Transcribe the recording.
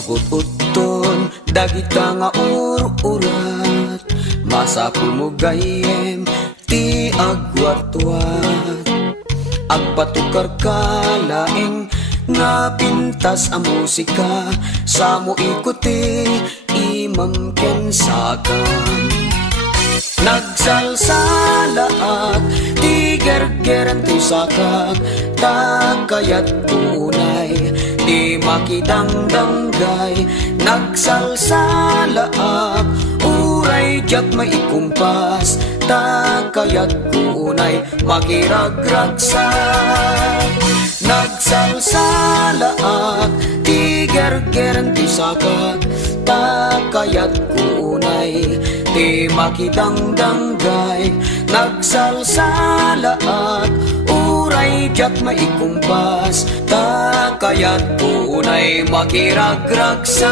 Magututon dagita nga urat masapul mo gayem ti agwat-wat. Agpatukar ka laeng nga pintas ang musika sa mo ikuti Imam Ken Sakam. Nagsalsalaak ti gergeran ti sakak takayat tunay di makidangdanggay. Nagsalsalaak uray jak maikumpas takayat tunay makiragragsak. Nagsalsalaak ti gergeran ti sakak takayat tunay di makidangdanggay. Nagsalsalaak uray jak maikumpas takayat tunay makiragragsak.